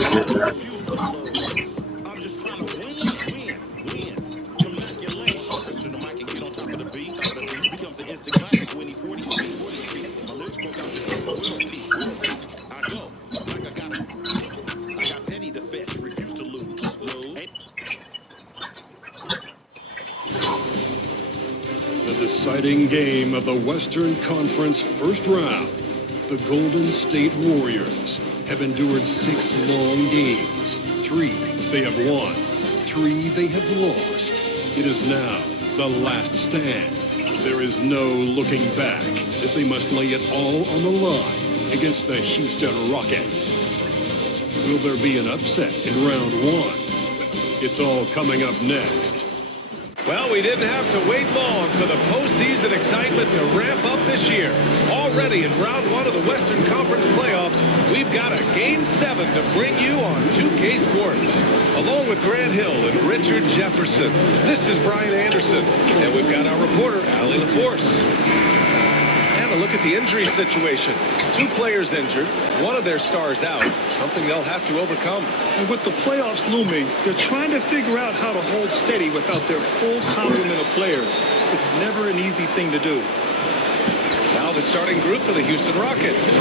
Refuse to lose. I'm just trying to win. Congratulations. To the mic and get on top of the beat. Becomes an instant classic when he 40 speed. My lyrics broke out just like a world peak. I go like I got Fetty to fetch. Refuse to lose. The deciding game of the Western Conference first round. The Golden State Warriors have endured 6 long games. 3 they have won, 3 they have lost. It is now the last stand. There is no looking back as they must lay it all on the line against the Houston Rockets. Will there be an upset in round 1? It's all coming up next. Well, we didn't have to wait long for the postseason excitement to ramp up this year. Already in round 1 of the Western Conference playoffs, we've got a Game 7 to bring you on 2K Sports. Along with Grant Hill and Richard Jefferson, this is Brian Anderson. And we've got our reporter, Allie LaForce. And a look at the injury situation. 2 players injured, 1 of their stars out, something they'll have to overcome. And with the playoffs looming, they're trying to figure out how to hold steady without their full complement of players. It's never an easy thing to do. Now the starting group for the Houston Rockets.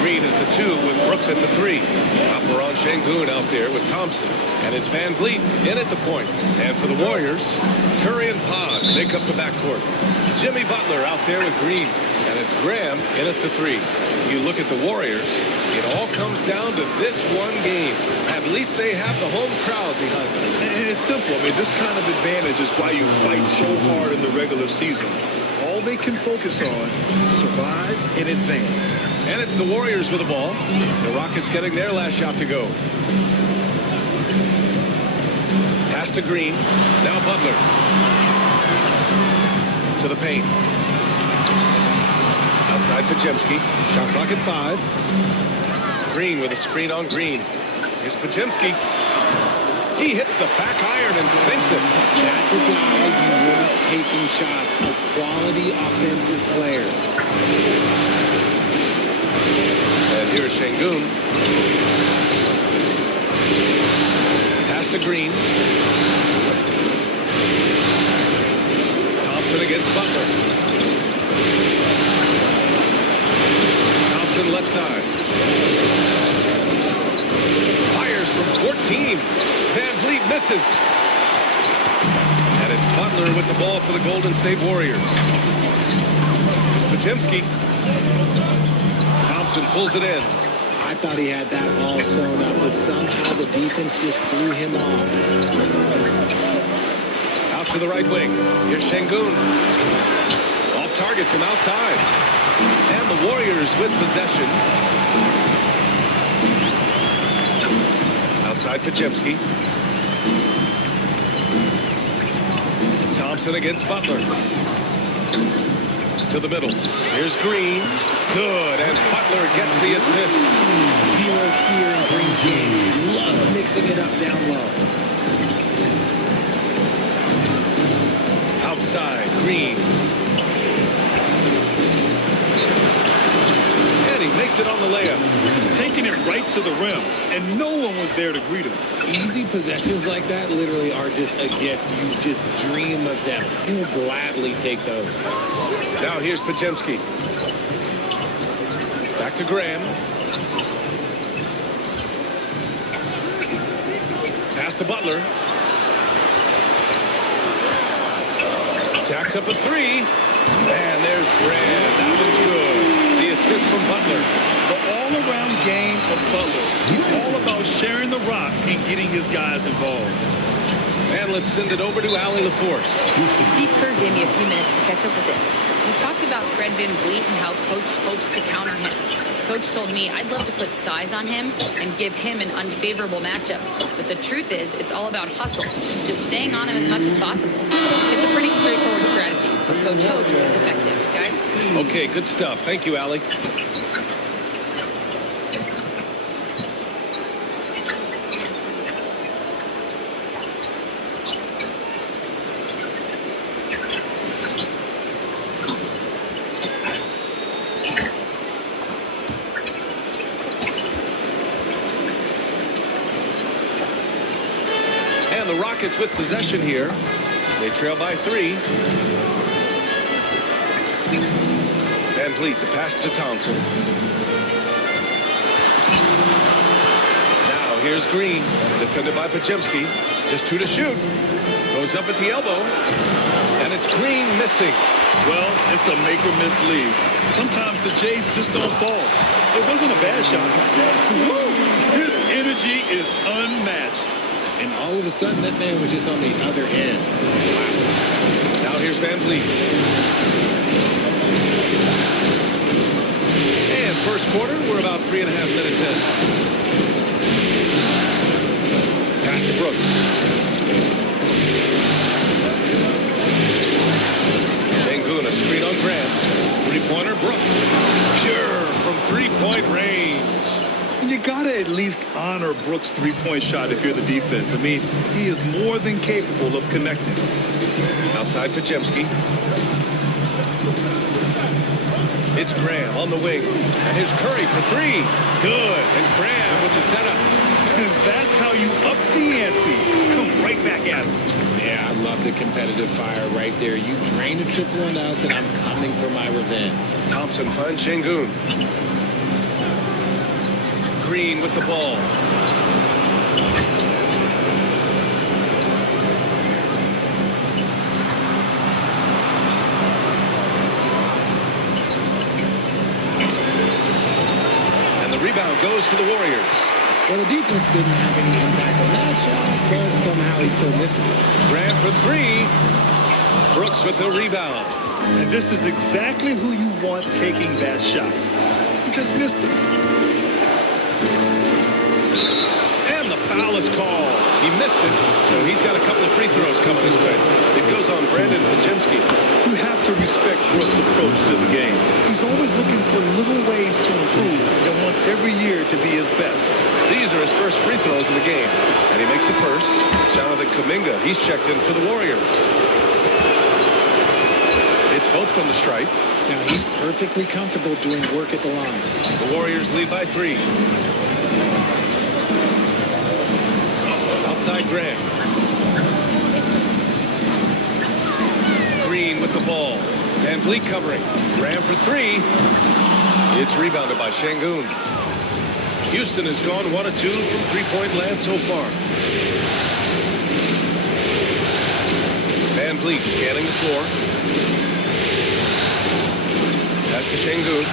Green is the 2 with Brooks at the 3. Alperon Şengün out there with Thompson. And it's Van Vliet in at the point. And for the Warriors, Curry and Pods make up the backcourt. Jimmy Butler out there with Green. And it's Graham in at the 3. You look at the Warriors, it all comes down to this one game. At least they have the home crowd behind them. And it's simple. I mean, this kind of advantage is why you fight so hard in the regular season. All they can focus on, survive and advance. And it's the Warriors with the ball. The Rockets getting their last shot to go. Pass to Green. Now Butler. To the paint. Outside Podziemski. Shot clock at 5. Green with a screen on Green. Here's Podziemski. He hits the back iron and sinks it. That's a guy you want taking shots. A quality offensive player. And here's Şengün. Pass to Green. Thompson against Butler. Thompson left side. Fires from 14. Van Vliet misses. And it's Butler with the ball for the Golden State Warriors. Here's Podziemski. Thompson pulls it in. I thought he had that all sewn up, but somehow the defense just threw him off. Out to the right wing. Here's Şengün. Off target from outside. And the Warriors with possession. Outside Podziemski. Thompson against Butler. To the middle. Here's Green. Good. And Butler gets the assist. Zero fear in Green's game. He loves mixing it up down low. Outside. Green. And he makes it on the layup. Just taking it right to the rim, and no one was there to greet him. Easy possessions like that literally are just a gift. You just dream of them. He'll gladly take those. Now here's Podziemski. Back to Graham. Pass to Butler. Jacks up a 3. And there's Graham. That one's good. The assist from Butler. The all-around game of Butler. He's all about sharing the rock and getting his guys involved. And let's send it over to Allie LaForce. Steve Kerr gave me a few minutes to catch up with it. We talked about Fred VanVleet and how Coach hopes to counter him. Coach told me I'd love to put size on him and give him an unfavorable matchup. But the truth is, it's all about hustle. Just staying on him as much as possible. It's a pretty straightforward strategy, but Coach hopes it's effective. Guys? Okay, good stuff. Thank you, Allie. And the Rockets with possession here. They trail by 3. Van Vliet, the pass to Thompson. Now here's Green, defended by Pajemski. Just 2 to shoot. Goes up at the elbow. And it's Green missing. Well, it's a make-or-miss lead. Sometimes the Jays just don't fall. It wasn't a bad shot. Woo! His energy is unmatched. And all of a sudden, that man was just on the other end. Wow. Now here's Van Vliet. And first quarter, we're about 3.5 minutes in. Pass to Brooks. Sengun, a screen on Grant. Three-pointer, Brooks. Pure from three-point range. And you got to at least honor Brooks' three-point shot if you're the defense. I mean, he is more than capable of connecting. Outside Pajemski. It's Graham on the wing. And here's Curry for 3. Good. And Graham with the setup. And that's how you up the ante. Come right back at him. Yeah, I love the competitive fire right there. You drain a triple on us, and I'm coming for my revenge. Thompson finds Sengun. Green with the ball. And the rebound goes to the Warriors. Well, the defense didn't have any impact on that shot, but somehow he still misses it. Graham for 3. Brooks with the rebound. And this is exactly who you want taking that shot. You just missed it. And the foul is called. He missed it, so he's got a couple of free throws coming his way. It goes on Brandon Pajemski. You have to respect Brooks' approach to the game. He's always looking for little ways to improve and wants every year to be his best. These are his first free throws of the game. And he makes the first. Jonathan Kuminga, he's checked in for the Warriors. It's both from the stripe. Now, he's perfectly comfortable doing work at the line. The Warriors lead by 3. Outside Graham. Green with the ball. Van Vliet covering. Graham for 3. It's rebounded by Sengun. Houston has gone 1 of 2 from three-point land so far. Van Vliet scanning the floor. Pass to Sengun.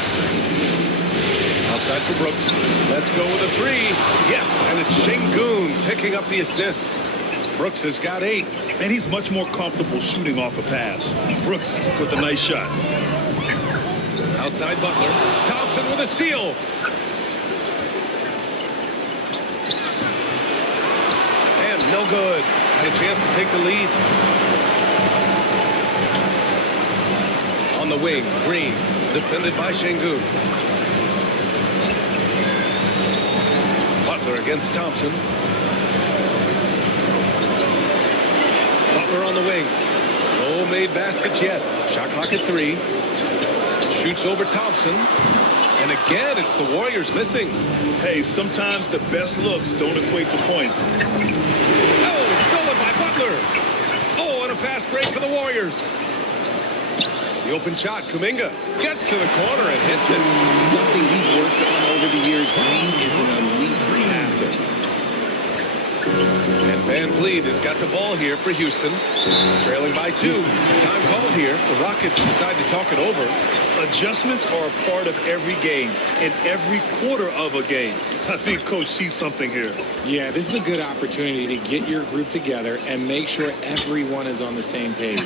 Outside for Brooks. Let's go with a 3. Yes, and it's Sengun picking up the assist. Brooks has got 8. And he's much more comfortable shooting off a pass. Brooks with a nice shot. Outside Butler. Thompson with a steal. And no good. And a chance to take the lead. On the wing, Green. Defended by Sengun. Butler against Thompson. Butler on the wing. No made baskets yet. Shot clock at 3. Shoots over Thompson. And again, it's the Warriors missing. Hey, sometimes the best looks don't equate to points. Oh, stolen by Butler. Oh, and a fast break for the Warriors. The open shot, Kuminga gets to the corner and hits it. Something he's worked on over the years. Green is an elite passer. And Van Vliet has got the ball here for Houston. Trailing by 2. Time called here. The Rockets decide to talk it over. Adjustments are a part of every game and every quarter of a game. I think Coach sees something here. Yeah, this is a good opportunity to get your group together and make sure everyone is on the same page.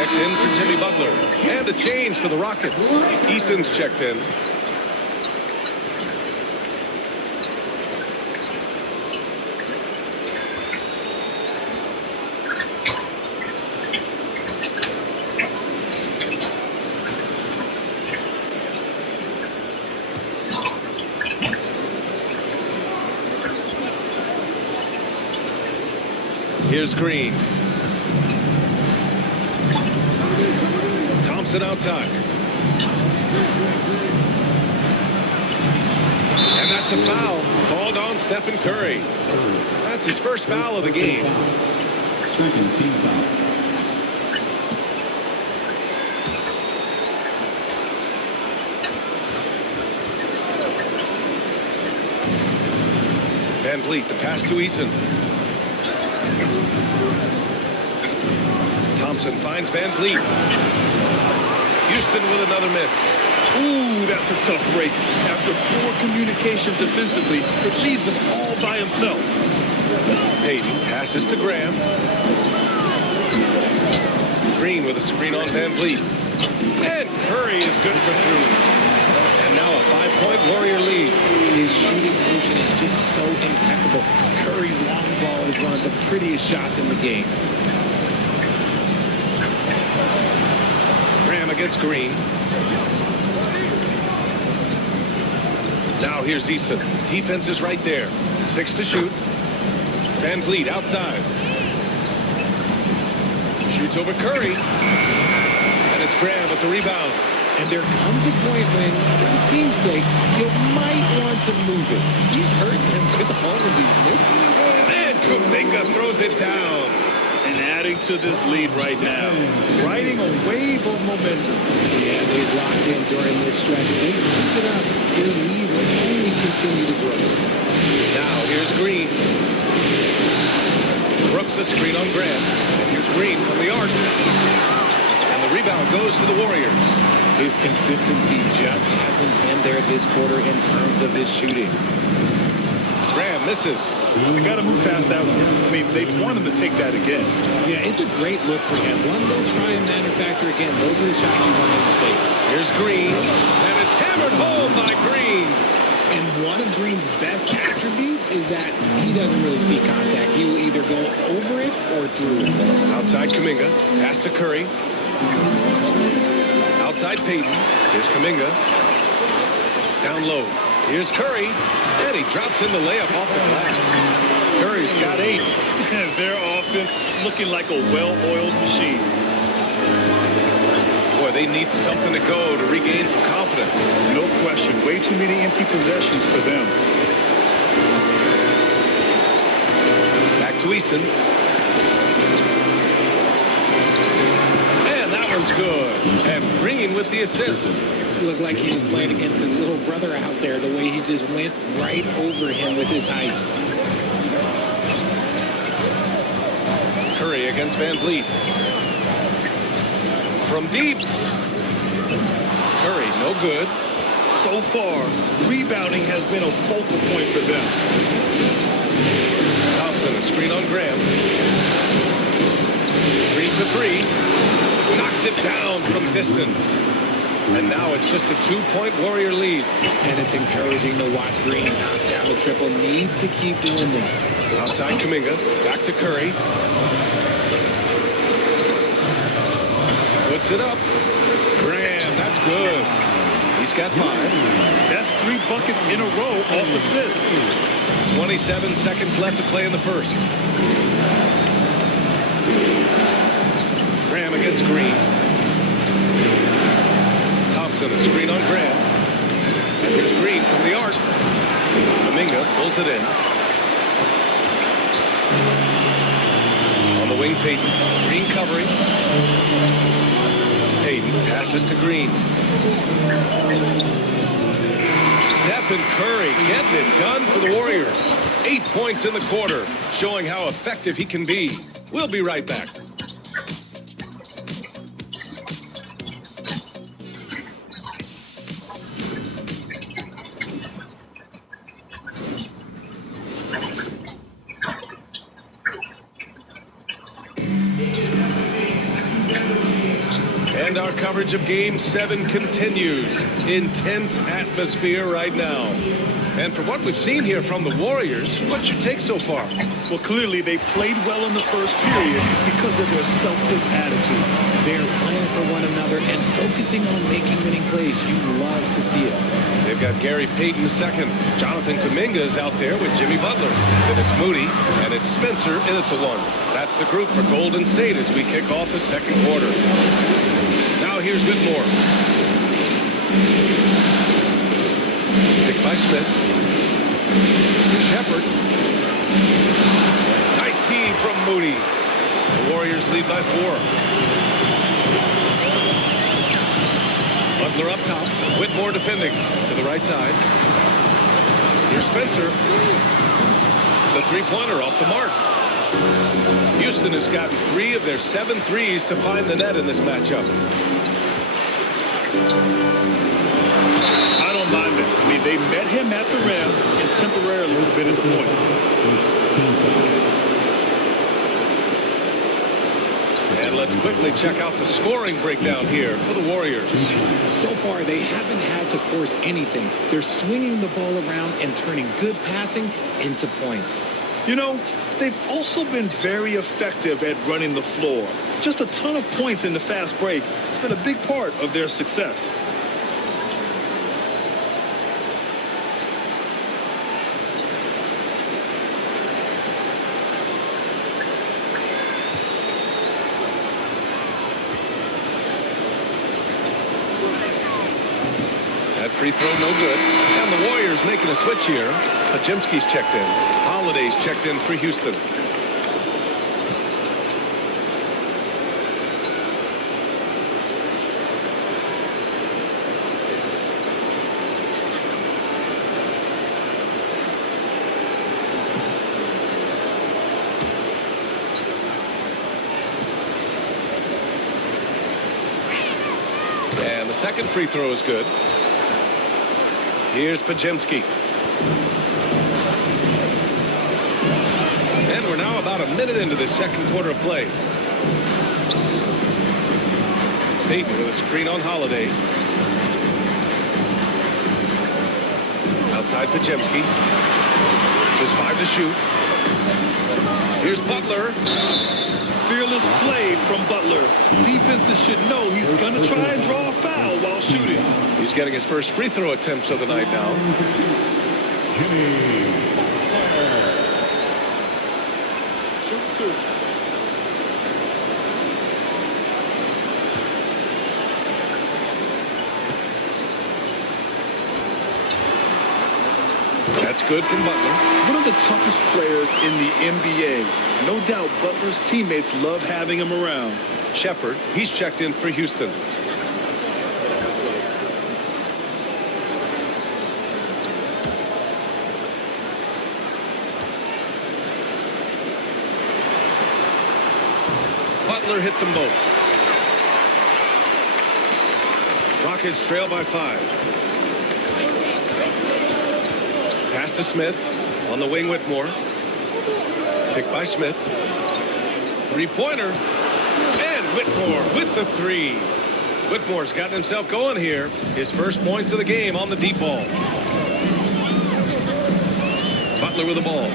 checked in for Jimmy Butler. And a change for the Rockets. Eason's checked in. Here's Green. Thompson outside. And that's a foul called on Stephen Curry. That's his first foul of the game. Second team foul. Van Vliet, the pass to Eason. Thompson finds Van Vliet. Houston with another miss. Ooh, that's a tough break. After poor communication defensively, it leaves him all by himself. Payton passes to Graham. Green with a screen on Van Vliet. And Curry is good for three. And now a 5-point Warrior lead. His shooting motion is just so impeccable. Curry's long ball is one of the prettiest shots in the game. Graham against Green. Now here's Eason. Defense is right there. 6 to shoot. Van Vliet outside. Shoots over Curry. And it's Graham with the rebound. And there comes a point when, for the team's sake, you might want to move it. He's hurting him with all of these misses. And Kuminga throws it down. And adding to this lead right now. Riding a wave of momentum. Yeah, they've locked in during this stretch. If they keep it up, their lead will only continue to grow. Now here's Green. Brooks a screen on Graham. And here's Green from the arc. And the rebound goes to the Warriors. His consistency just hasn't been there this quarter in terms of his shooting. Graham misses. We got to move past that one. I mean, they want him to take that again. Yeah, it's a great look for him. One they'll try and manufacture again. Those are the shots you want him to take. Here's Green. And it's hammered home by Green. And one of Green's best attributes is that he doesn't really see contact. He will either go over it or through it. Outside Kuminga. Pass to Curry. Outside Payton. Here's Kuminga. Down low. Here's Curry. And he drops in the layup off the glass. Curry's got 8. And their offense looking like a well-oiled machine. Boy, they need something to go to regain some confidence. No question. Way too many empty possessions for them. Back to Eason. And that one's good. And Green with the assist. It looked like he was playing against his little brother out there, the way he just went right over him with his height. Curry against Van Vliet. From deep. Curry, no good. So far, rebounding has been a focal point for them. Thompson, a screen on Graham. Green for 3. Knocks it down from distance. And now it's just a 2-point Warrior lead. And it's encouraging to watch Green knock down the triple. Needs to keep doing this. Outside Kuminga. Back to Curry. Puts it up. Graham, that's good. He's got 5. That's 3 buckets in a row off assist. 27 seconds left to play in the first. Graham against Green. Thompson, a screen on Graham. And here's Green from the arc. Kuminga pulls it in. On the wing, Payton. Green covering. Payton passes to Green. Stephen Curry getting it done for the Warriors. 8 points in the quarter, showing how effective he can be. We'll be right back. Our coverage of Game 7 continues. Intense atmosphere right now. And from what we've seen here from the Warriors, what's your take so far? Well, clearly they played well in the first period because of their selfless attitude. They're playing for one another and focusing on making winning plays. You love to see it. They've got Gary Payton II. Jonathan Kuminga is out there with Jimmy Butler. Then it's Moody, and it's Spencer in at the one. That's the group for Golden State as we kick off the second quarter. Now here's Whitmore. Picked by Smith. Shepard. Nice tee from Moody. The Warriors lead by 4. Butler up top. Whitmore defending to the right side. Here's Spencer. The three-pointer off the mark. Houston has gotten 3 of their 7 threes to find the net in this matchup. I don't mind that. I mean, they met him at the rim and temporarily prevented the points. And let's quickly check out the scoring breakdown here for the Warriors. So far, they haven't had to force anything. They're swinging the ball around and turning good passing into points. You know, they've also been very effective at running the floor. Just a ton of points in the fast break. It's been a big part of their success. That free throw no good. And the Warriors making a switch here. Pajemski's checked in. Holiday's checked in for Houston. And the second free throw is good. Here's Pajemski. And we're now about a minute into the second quarter of play. Payton with a screen on Holiday. Outside Pajemski. Just 5 to shoot. Here's Butler. Fearless play from Butler. Defenses should know he's going to try and draw a foul while shooting. He's getting his first free throw attempts of the night now. Shoot 2. That's good from Butler. One of the toughest players in the NBA. No doubt Butler's teammates love having him around. Shepard, he's checked in for Houston. Butler hits them both. Rockets trail by 5. Pass to Smith. On the wing, Whitmore. Picked by Smith. Three-pointer. And Whitmore with the 3. Whitmore's gotten himself going here. His first points of the game on the deep ball. Butler with the ball.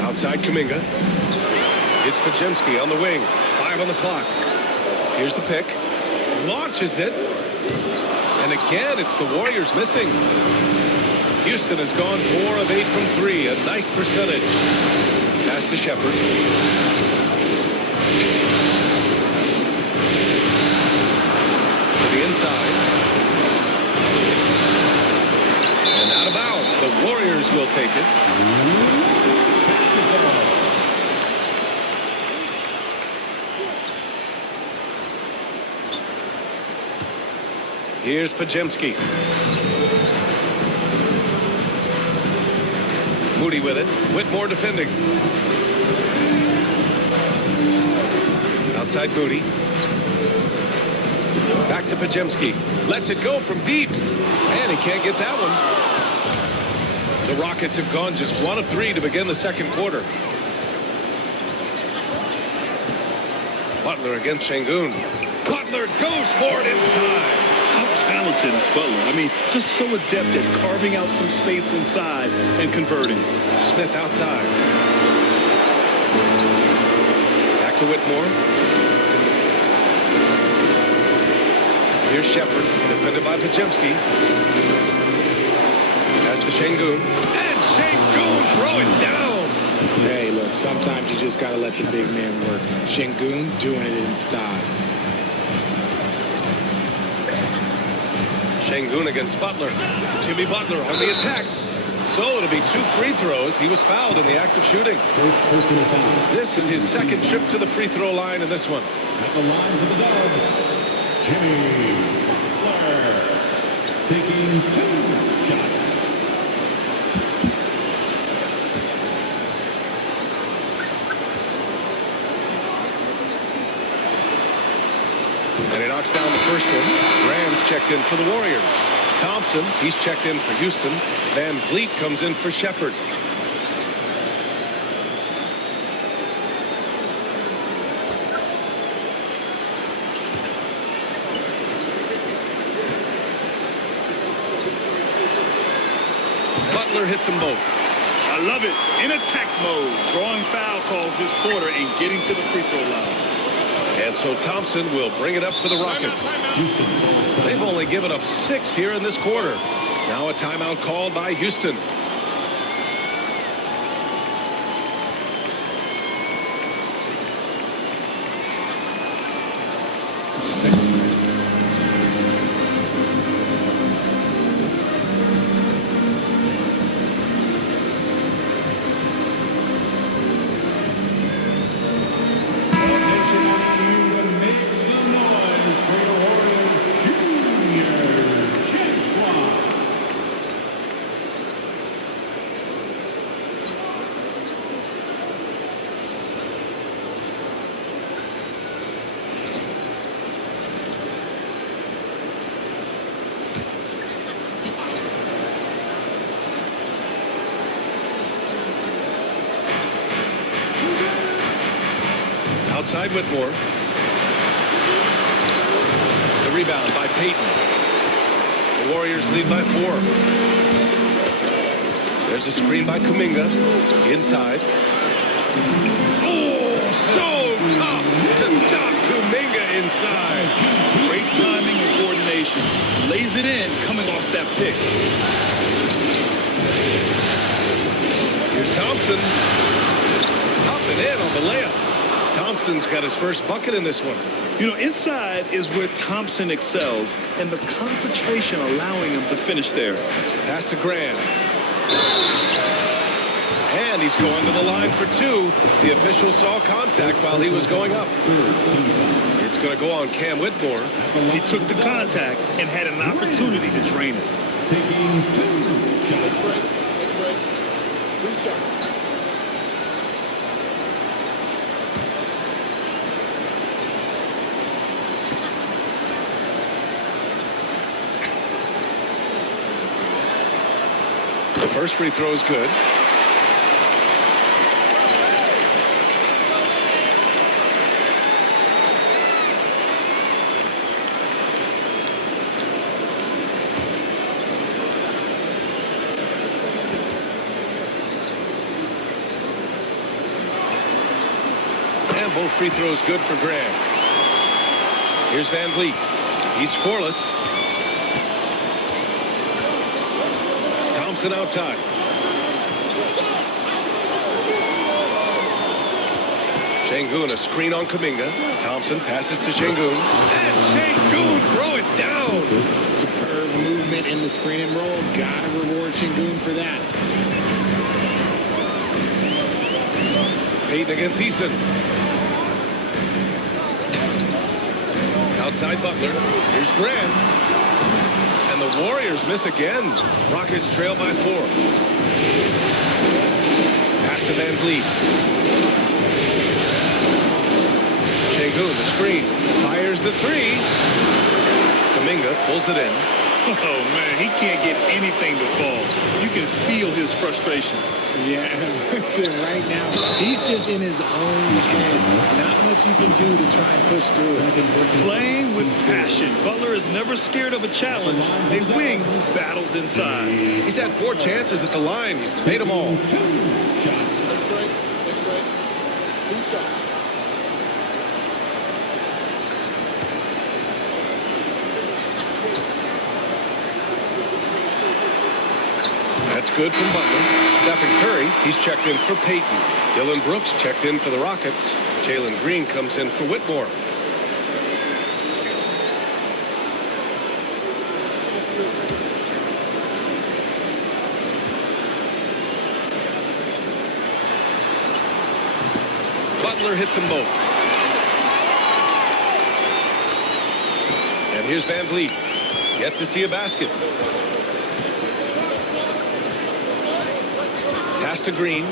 Outside Kuminga. It's Pajemski on the wing. 5 on the clock. Here's the pick. Launches it. And again, it's the Warriors missing. Houston has gone 4 of 8 from 3. A nice percentage. Pass to Shepard. To the inside. And out of bounds. The Warriors will take it. Here's Pajemski. Moody with it. Whitmore defending. Outside Moody. Back to Pajemski. Lets it go from deep. And he can't get that one. The Rockets have gone just 1 of 3 to begin the second quarter. Butler against Şengün. Butler goes for it inside. How talented is Butler? I mean, just so adept at carving out some space inside and converting. Smith outside. Back to Whitmore. Here's Shepard, defended by Podziemski. Pass to Şengün. And Şengün throw it down. Hey, look, sometimes you just got to let the big man work. Şengün doing it in style. Şengün against Butler. Jimmy Butler on the attack. So it'll be 2 free throws. He was fouled in the act of shooting. This is his second trip to the free throw line in this one. At the line for the Dubs, Jimmy Butler, taking 2 shots. And he knocks down the first one. Graham's checked in for the Warriors. Thompson, he's checked in for Houston. Van Vliet comes in for Shepard. Butler hits them both. I love it. In attack mode, drawing foul calls this quarter and getting to the free throw line. And so Thompson will bring it up for the Rockets. They've only given up 6 here in this quarter. Now a timeout called by Houston. Outside Whitmore. The rebound by Payton. The Warriors lead by 4. There's a screen by Kuminga. Inside. Oh, so tough to stop Kuminga inside. Great timing and coordination. Lays it in coming off that pick. Here's Thompson. Up and in on the layup. Thompson's got his first bucket in this one. You know, inside is where Thompson excels, and the concentration allowing him to finish there. Pass to Graham. And he's going to the line for 2. The official saw contact while he was going up. It's going to go on Cam Whitmore. He took the contact and had an opportunity to drain it. Taking 2 shots. The first free throw is good. And both free throws good for Graham. Here's Van Vliet. He's scoreless. Thompson outside. Şengün, a screen on Kuminga. Thompson passes to Şengün. And Şengün throw it down. Superb movement in the screen and roll. Gotta reward Şengün for that. Payton against Eason. Outside Butler. Here's Graham. And the Warriors miss again. Rockets trail by 4. Pass to Van Vliet. Şengün, the screen. Fires the 3. Kuminga pulls it in. Oh, man, he can't get anything to fall. You can feel his frustration. Yeah, right now, he's just in his own head. Not much you can do to try and push through it. Playing with passion. Butler is never scared of a challenge. A wing battles inside. He's had 4 chances at the line. He's made them all. That's good from Butler. Stephen Curry, he's checked in for Peyton. Dylan Brooks checked in for the Rockets. Jalen Green comes in for Whitmore. Butler hits them both. And here's Van Vliet. Yet to see a basket. Pass to Green.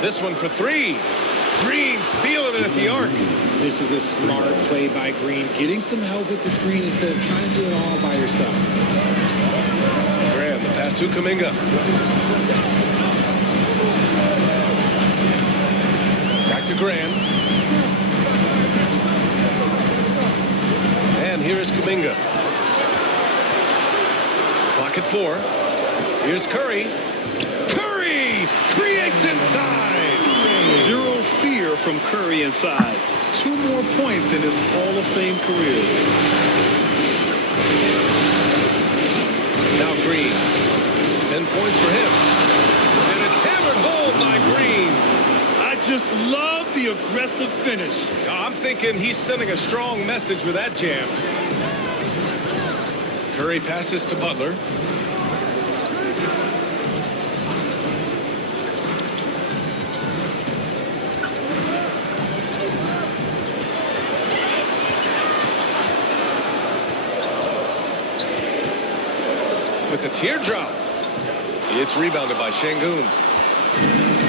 This one for 3. Green's feeling it at the arc. This is a smart play by Green, getting some help with the screen instead of trying to do it all by yourself. Graham, the pass to Kuminga. Back to Graham. And here is Kuminga. Clock at 4. Here's Curry. Curry creates inside. Zero fear from Curry inside. 2 more points in his Hall of Fame career. Now Green. 10 points for him. And it's hammered home by Green. I just love the aggressive finish. I'm thinking he's sending a strong message with that jam. Curry passes to Butler. With the teardrop. It's rebounded by Şengün.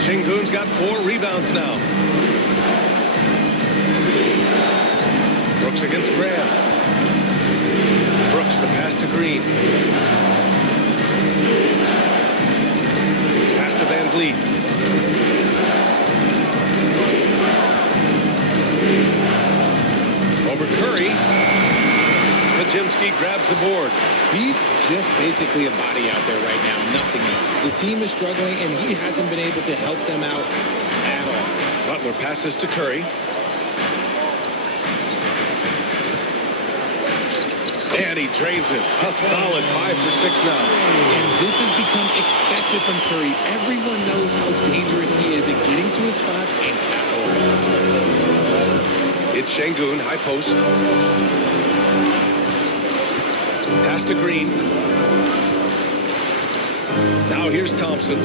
Şengün's got 4 rebounds now. Brooks against Graham. Brooks, the pass to Green. Pass to Van Vliet. Over Curry. Podziemski grabs the board. He's just basically a body out there right now, nothing else. The team is struggling, and he hasn't been able to help them out at all. Butler passes to Curry. And he drains it. A solid 5 for 6 now. And this has become expected from Curry. Everyone knows how dangerous he is at getting to his spots and capitalizing. It's Şengün, high post. Pass to Green. Now here's Thompson.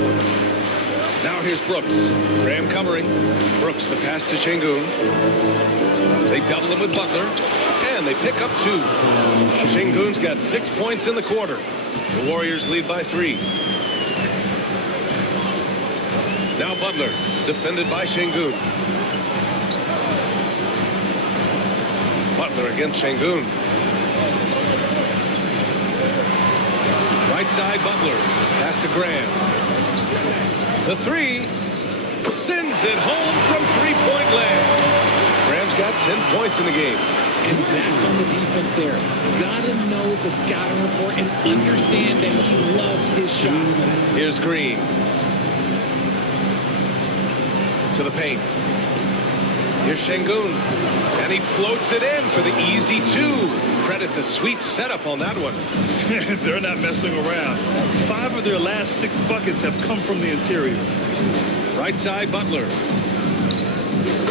Now here's Brooks. Graham covering. Brooks, the pass to Şengün. They double him with Butler. And they pick up 2. Şengün's got 6 points in the quarter. The Warriors lead by 3. Now Butler, defended by Şengün. Butler against Şengün. Right side, Butler. Pass to Graham. The 3 sends it home from 3-point land. Graham's got 10 points in the game. And that's on the defense there. Gotta know the scouting report and understand that he loves his shot. Here's Green. To the paint. Here's Şengün. And he floats it in for the easy 2. Credit the sweet setup on that one. They're not messing around. 5 of their last 6 buckets have come from the interior. Right side, Butler.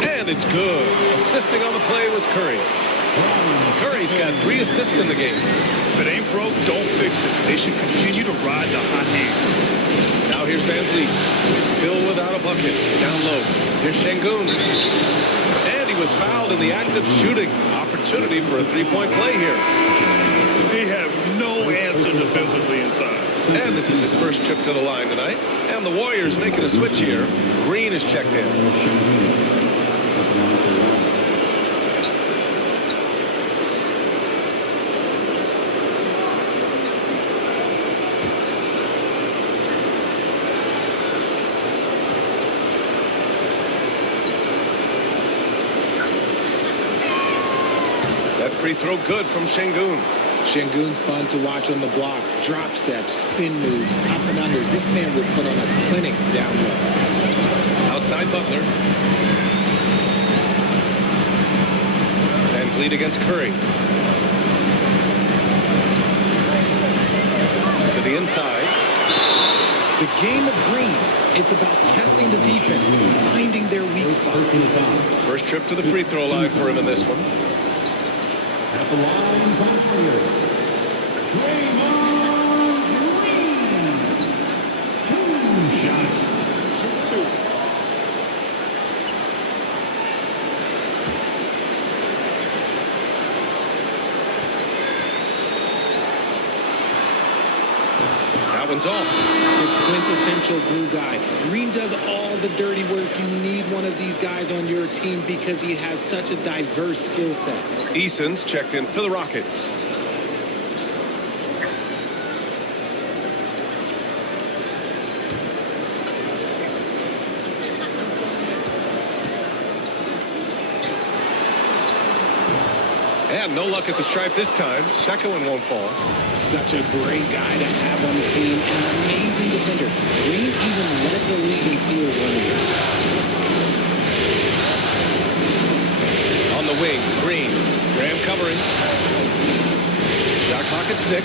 And it's good. Assisting on the play was Curry. Curry's got 3 assists in the game. If it ain't broke, don't fix it. They should continue to ride the hot hand. Now here's Van Vliet. Still without a bucket. Down low. Here's Şengün. And he was fouled in the act of shooting. Opportunity for a 3-point play here. They have no answer defensively inside. And this is his first trip to the line tonight. And the Warriors making a switch here. Green is checked in. That free throw good from Şengün. Şengün's fun to watch on the block. Drop steps, spin moves, up and unders. This man would put on a clinic down low. Outside Butler. Van Vliet against Curry. To the inside. The game of green. It's about testing the defense, finding their weak spots. First trip to the free throw line for him in this one. At the line for the Warriors, Draymond Green. 2 shots. Shoot 2. That one's off. The quintessential glue guy. Green does all the dirty work. You need one of these guys on your team because he has such a diverse skill set. Eason's checked in for the Rockets. And no luck at the stripe this time. Second one won't fall. Such a great guy to have on the team and an amazing defender. Green even led the league in steals one year. On the wing, Green. Graham covering. Shot clock at 6.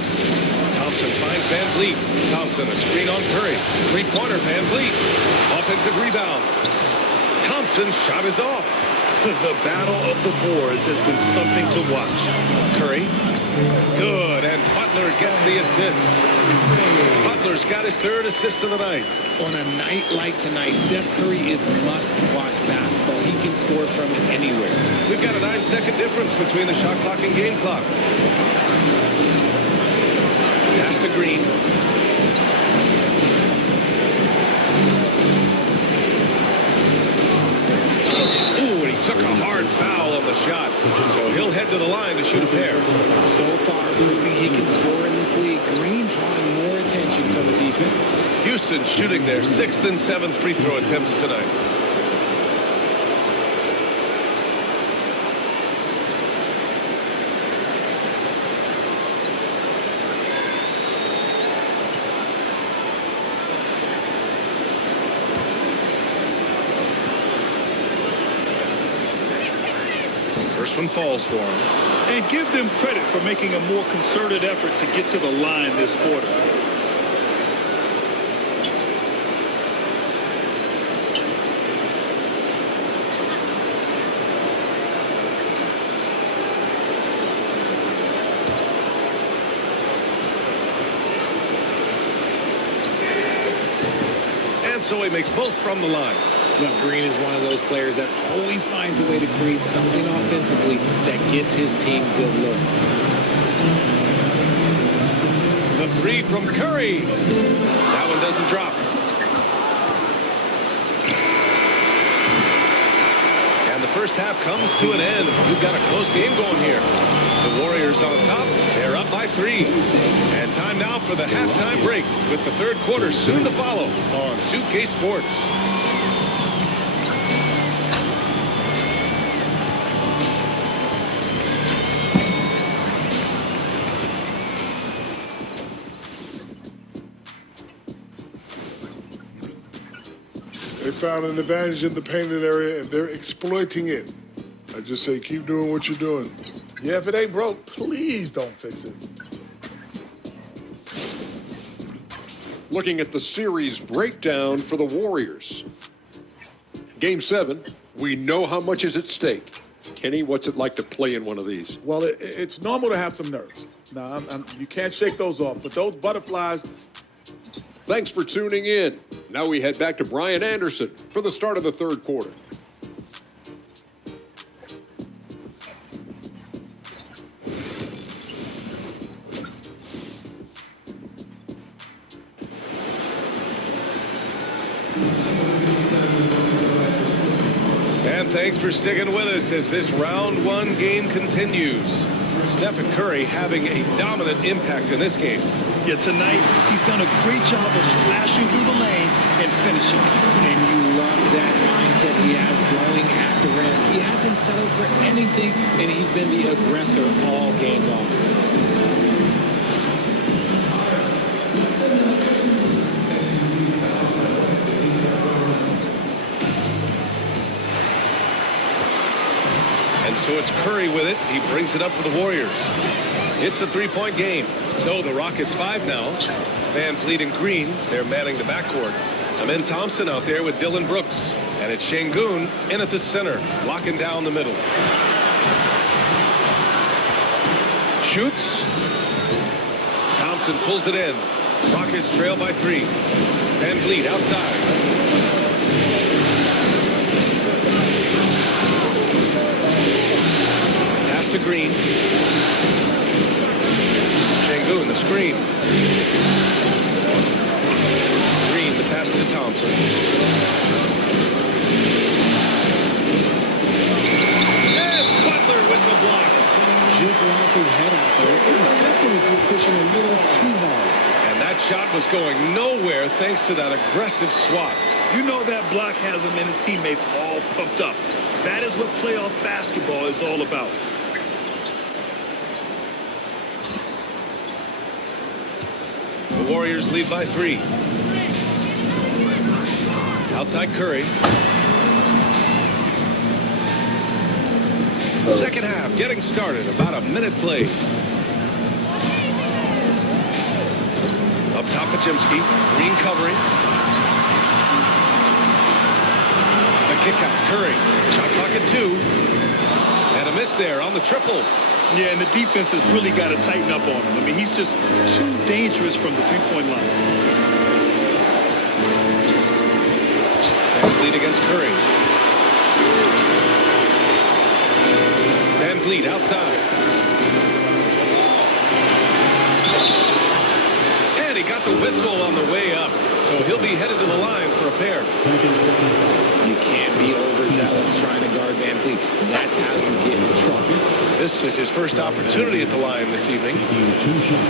Thompson finds Van Vliet. Thompson a screen on Curry. Three-pointer, Van Vliet. Offensive rebound. Thompson's shot is off. The battle of the boards has been something to watch. Curry. Good, and Butler gets the assist. Butler's got his 3rd assist of the night. On a night like tonight, Steph Curry is must-watch basketball. He can score from anywhere. We've got a 9-second difference between the shot clock and game clock. Pass to Green. Ooh, and he took a hard foul on the shot. So he'll head to the line to shoot a pair. So far, proving he can score in this league. Green drawing more attention from the defense. Houston shooting their 6th and 7th free throw attempts tonight. First one falls for him. And give them credit for making a more concerted effort to get to the line this quarter. And so he makes both from the line. Now, Green is one of those players that always finds a way to create something offensively that gets his team good looks. The 3 from Curry. That one doesn't drop. And the first half comes to an end. We've got a close game going here. The Warriors on top. They're up by 3. And time now for the halftime break with the 3rd quarter soon to follow on 2K Sports. They found an advantage in the painted area, and they're exploiting it. I just say keep doing what you're doing. Yeah, if it ain't broke, please don't fix it. Looking at the series breakdown for the Warriors. Game 7, we know how much is at stake. Kenny, what's it like to play in one of these? Well, it's normal to have some nerves. Now, you can't shake those off, but those butterflies. Thanks for tuning in. Now we head back to Brian Anderson for the start of the 3rd quarter. And thanks for sticking with us as this round 1 game continues. Stephen Curry having a dominant impact in this game. Yeah, tonight he's done a great job of slashing through the lane and finishing. And you love that mindset he has going at the rim. He hasn't settled for anything, and he's been the aggressor all game long. And so it's Curry with it. He brings it up for the Warriors. It's a three-point game. So the Rockets 5 now. Van Fleet and Green, they're manning the backcourt. Amen Thompson out there with Dylan Brooks. And it's Şengün in at the center, locking down the middle. Shoots. Thompson pulls it in. Rockets trail by 3. Van Fleet outside. Pass to Green. Şengün, the screen. Green, the pass to Thompson. And Butler with the block. Just lost his head out there. It would happen if you're pushing a little too hard. And that shot was going nowhere thanks to that aggressive swat. You know that block has him and his teammates all pumped up. That is what playoff basketball is all about. The Warriors lead by 3. Outside Curry. Second half getting started. About a minute played. Up top, Pajemski. Green covering. The kick out. Curry. Shot clock at 2. And a miss there on the triple. Yeah, and the defense has really got to tighten up on him. I mean, he's just too dangerous from the three-point line. Van Fleet against Curry. Van Fleet outside. And he got the whistle on the way up. So he'll be headed to the line for a pair. You can't be overzealous trying to guard Van Fleet. That's how you get in trouble. This is his first opportunity at the line this evening. Two shots.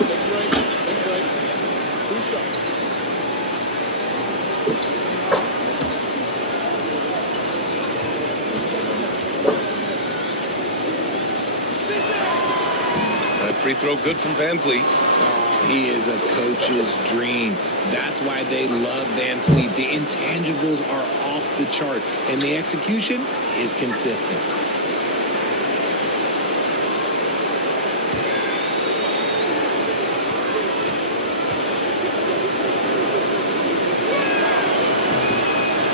Take break. 2 shots. That free throw good from Van Fleet. Oh, he is a coach's dream. That's why they love Van Fleet. The intangibles are off the chart, and the execution is consistent.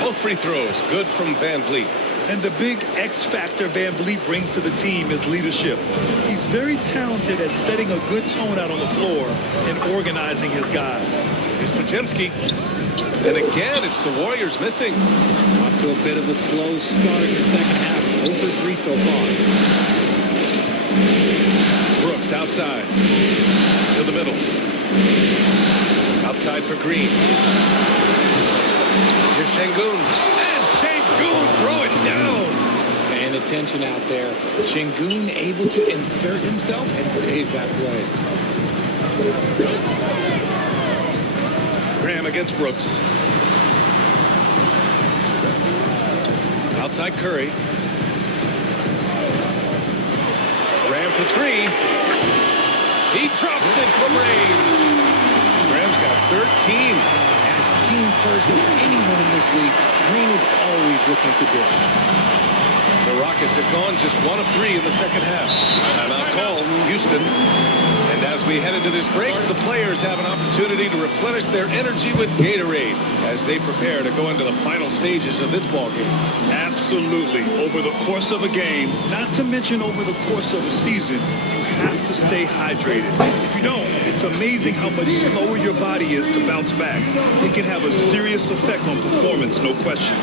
Both free throws good from Van Fleet. And the big X factor Van Vliet brings to the team is leadership. He's very talented at setting a good tone out on the floor and organizing his guys. Here's Pajemski. And again, it's the Warriors missing. Off to a bit of a slow start in the second half. 0 for 3 so far. Brooks outside. To the middle. Outside for Green. Here's Şengün. And Şengün throw it down. Paying attention out there. Şengün able to insert himself and save that play. Graham against Brooks. Outside Curry. Graham for 3. He drops it from range. Graham's got 13. As team first as anyone in this league, Green is always looking to dish. The Rockets have gone just 1 of 3 in the second half. Timeout call, Houston. And as we head into this break, the players have an opportunity to replenish their energy with Gatorade as they prepare to go into the final stages of this ballgame. Absolutely. Over the course of a game, not to mention over the course of a season, you have to stay hydrated. If you don't, it's amazing how much slower your body is to bounce back. It can have a serious effect on performance, no question.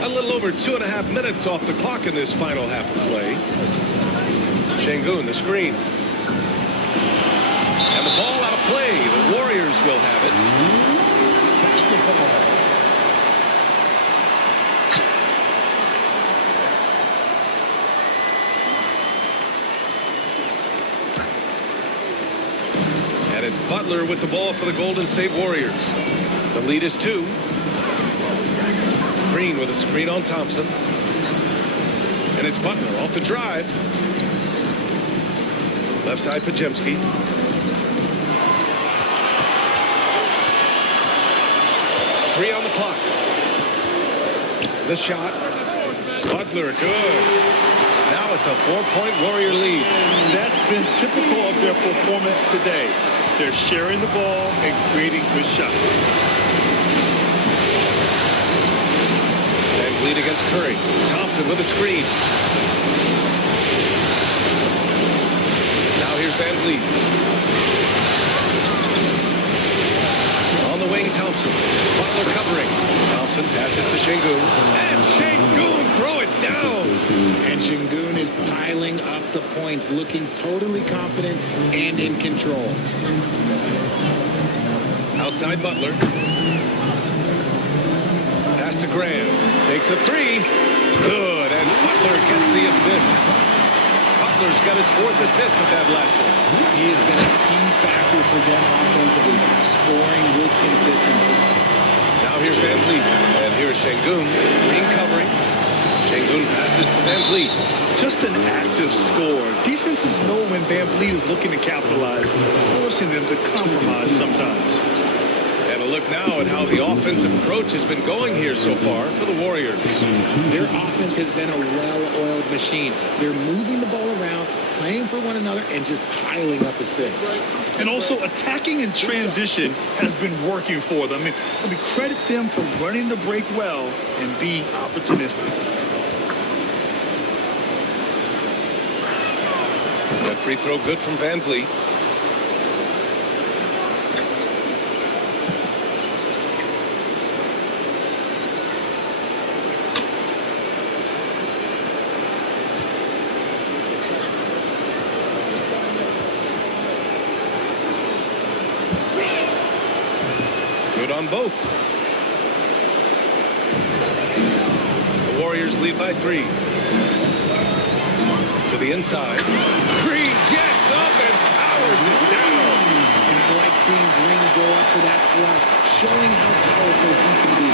A little over 2.5 minutes off the clock in this final half of play. Şengün, the screen. And the ball out of play. The Warriors will have it. Basketball. And it's Butler with the ball for the Golden State Warriors. The lead is 2. Green with a screen on Thompson. And it's Butler off the drive. Left side, Pajemski. Three on the clock. The shot. Butler, good. Now it's a 4-point Warrior lead. That's been typical of their performance today. They're sharing the ball and creating good shots. And lead against Curry. Thompson with a screen. Now here's Van Vliet. On the wing, Thompson. Butler covering. Thompson passes to Şengün. And Şengün throw it down. And Şengün is piling up the points, looking totally confident and in control. Outside Butler. Pass to Graham. Takes a 3. Good. And Butler gets the assist. Butler's got his 4th assist with that last one. He has been a key factor for them offensively, scoring with consistency. Now here's Van Vliet. And here's Şengün. Green covering. Şengün passes to Van Vliet. Just an active score. Defenses know when Van Vliet is looking to capitalize, forcing them to compromise sometimes. And a look now at how the offensive approach has been going here so far for the Warriors. Their offense has been a well-oiled machine. They're moving the ball around, playing for one another, and just piling up assists. And also attacking in transition has been working for them. I mean, credit them for running the break well and being opportunistic. That free throw good from Van Vliet. Good on both. The Warriors lead by 3. To the inside. Green gets up and powers it down. And I like seeing Green go up for that flush, showing how powerful he can be.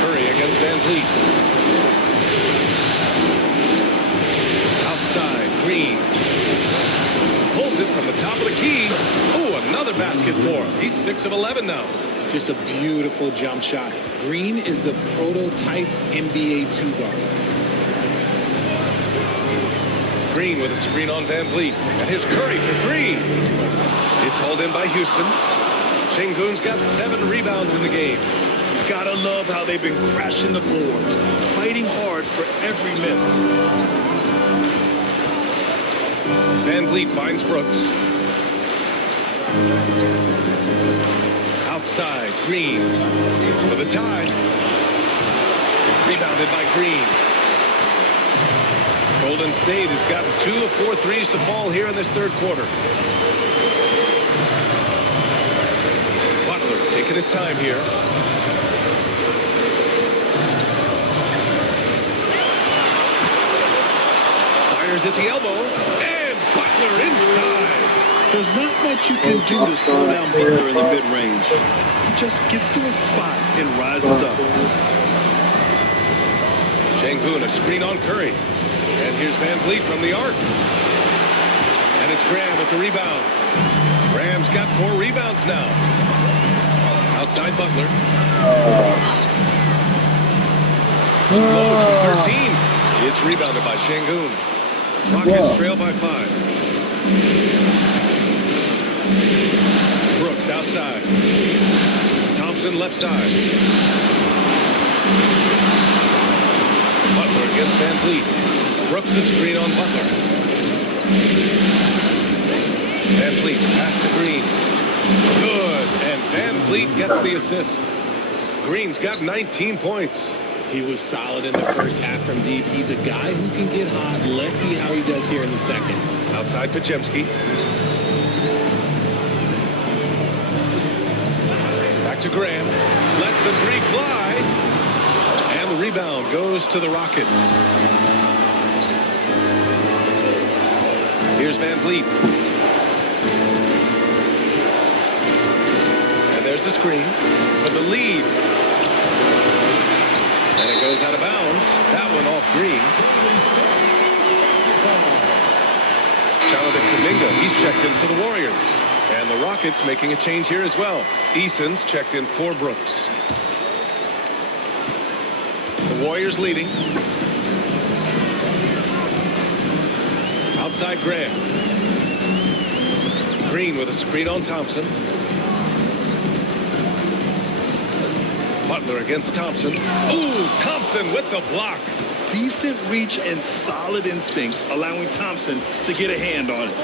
Curry against Van Vliet. Outside, Green. Pulls it from the top of the key. Oh, another basket for him. He's 6 of 11 now. Just a beautiful jump shot. Green is the prototype NBA 2-guard. Green with a screen on Van Vliet. And here's Curry for 3. It's hauled in by Houston. Şengün's got 7 rebounds in the game. Gotta love how they've been crashing the boards, fighting hard for every miss. Van Vliet finds Brooks. Outside, Green for the tie. Rebounded by Green. Golden State has gotten 2 of 4 threes to fall here in this third quarter. Butler taking his time here. Fires at the elbow. And Butler inside. There's not much you can do to slow down Butler in the mid-range. He just gets to a spot and rises up. Şengün, a screen on Curry. And here's Van Vliet from the arc. And it's Graham with the rebound. Graham's got 4 rebounds now. Outside Butler. Unload from 13. It's rebounded by Şengün. Rockets trail by 5. Brooks outside. Thompson left side. Butler against Van Vliet. Brooks the screen on Butler. Van Vliet pass to Green. Good. And Van Vliet gets the assist. Green's got 19 points. He was solid in the first half from deep. He's a guy who can get hot. Let's see how he does here in the second. Outside Pajemski. Back to Graham. Lets the three fly. And the rebound goes to the Rockets. Here's Van Vliet. And there's the screen for the lead. And it goes out of bounds. That one off Green. Jonathan Kuminga, he's checked in for the Warriors. And the Rockets making a change here as well. Eason's checked in for Brooks. The Warriors leading. Outside Graham. Green with a screen on Thompson. Butler against Thompson. Ooh, Thompson with the block. Decent reach and solid instincts, allowing Thompson to get a hand on it.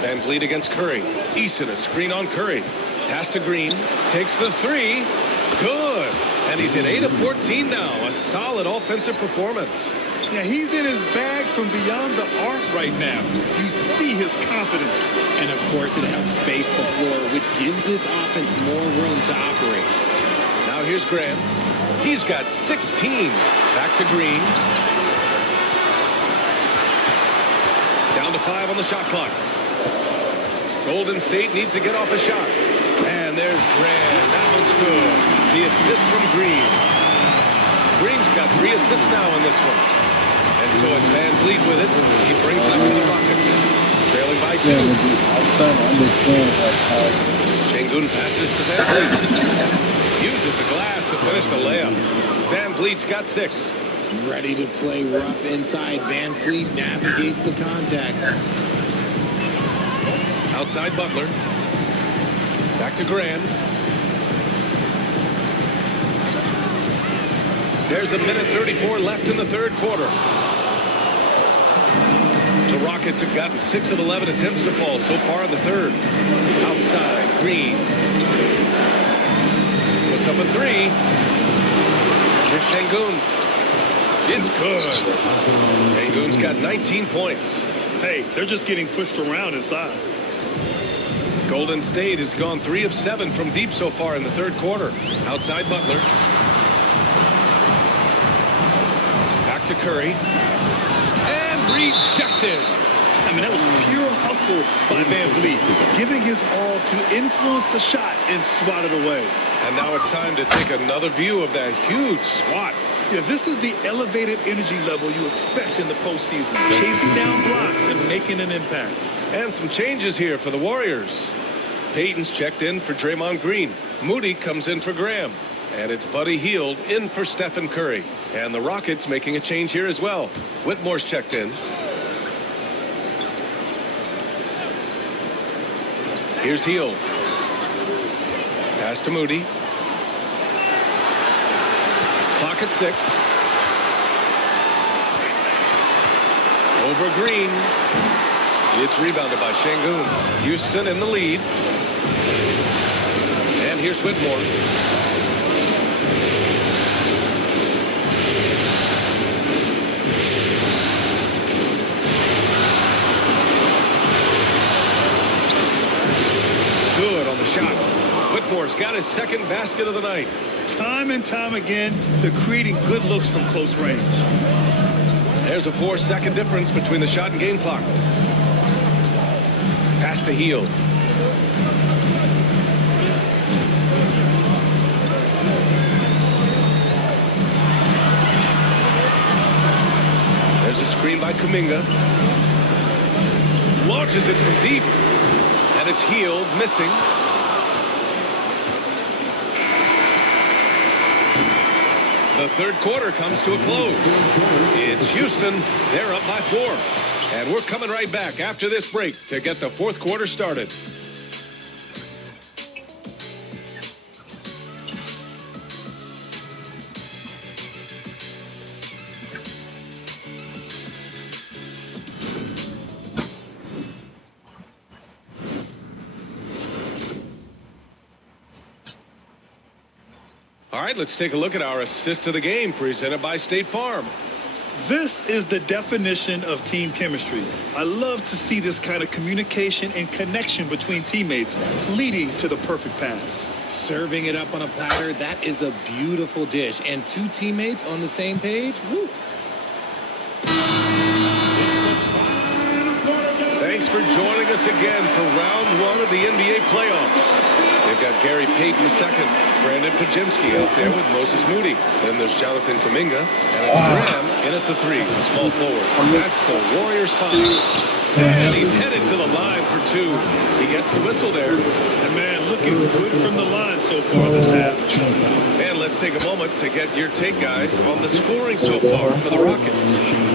Van Vliet against Curry. Eason a screen on Curry. Pass to Green. Takes the three. Good. And he's in 8 of 14 now. A solid offensive performance. Yeah, he's in his bag from beyond the arc right now. You see his confidence. And of course, it helps space the floor, which gives this offense more room to operate. Now here's Graham. He's got 16. Back to Green. Down to 5 on the shot clock. Golden State needs to get off a shot. And there's Graham. That one's good. The assist from Green. Green's got 3 assists now in this one. And so it's Van Vliet with it. He brings it up for the Rockets. Trailing by 2. Şengün passes to Van Vliet. Uses the glass to finish the layup. Van Vliet's got 6. Ready to play rough inside. Van Vliet navigates the contact. Outside Butler. Back to Graham. There's a minute 34 left in the third quarter. The Rockets have gotten 6 of 11 attempts to fall so far in the third. Outside, Green. Puts up a 3. Here's Şengün. It's good. Şengün's got 19 points. Hey, they're just getting pushed around inside. Golden State has gone 3 of 7 from deep so far in the third quarter. Outside Butler. Back to Curry. And rejected. I mean, that was pure hustle by Van Vliet, giving his all to influence the shot and swat it away. And now it's time to take another view of that huge swat. Yeah, this is the elevated energy level you expect in the postseason. Chasing down blocks and making an impact. And some changes here for the Warriors. Payton's checked in for Draymond Green. Moody comes in for Graham. And it's Buddy Hield in for Stephen Curry. And the Rockets making a change here as well. Whitmore's checked in. Here's Hield. Pass to Moody. Clock at 6. Over Green. It's rebounded by Şengün. Houston in the lead. And here's Whitmore. Good on the shot. Whitmore's got his second basket of the night. Time and time again, they're creating good looks from close range. There's a 4-second difference between the shot and game clock. Pass to Hield. There's a screen by Kuminga. Launches it from deep. And it's Hield missing. The third quarter comes to a close. It's Houston. They're up by 4. And we're coming right back after this break to get the fourth quarter started. All right, let's take a look at our assist of the game presented by State Farm. This is the definition of team chemistry. I love to see this kind of communication and connection between teammates leading to the perfect pass. Serving it up on a platter, that is a beautiful dish. And two teammates on the same page, woo. Thanks for joining us again for round one of the NBA playoffs. They've got Gary Payton second, Brandon Pajemski out there with Moses Moody. Then there's Jonathan Kuminga, and it's Graham in at the three, the small forward. That's the Warriors 5. And he's headed to the line for two. He gets the whistle there. And man, looking good from the line so far this half. And let's take a moment to get your take, guys, on the scoring so far for the Rockets.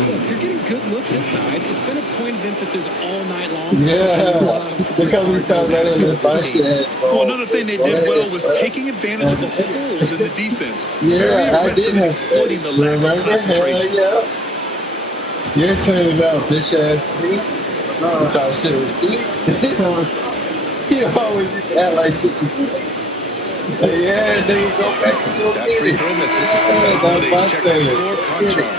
Look, they're getting good looks inside. It's been a point of emphasis all night long. Yeah. Look how many times I didn't lift my shit. Well, another thing they did well was taking advantage of the holes in the defense. Yeah, I did have exploiting the lack of concentration. Yeah. You're turning out, bitch ass nigga. I thought shit was sweet. You always act like shit was sweet. Yeah, nigga, go back and go That get free it. throw misses. Yeah, Holiday that's my checking thing. for Get it. Conchar.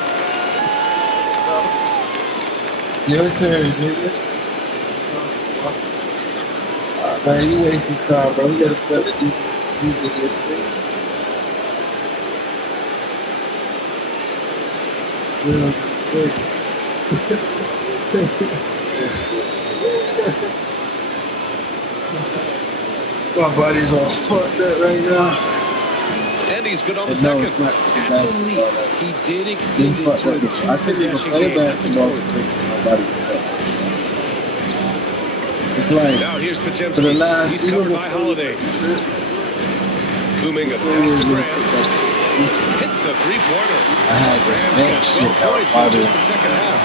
Your turn, nigga. Man, you wasting time, bro. We gotta put it. You did your thing. Real quick. Yes. My body's all fucked up right now. And he's good on the No, second. it's not At the least, he did extend it to a I couldn't even two-possession play game. That's a basketball goal. because my body was fucked. It's like Now here's for the Pajemski. last He's covered by Holiday. Kuminga pass to Graham. Hits a three-pointer. I had this neck shit that was Points in bothering just me. the second half.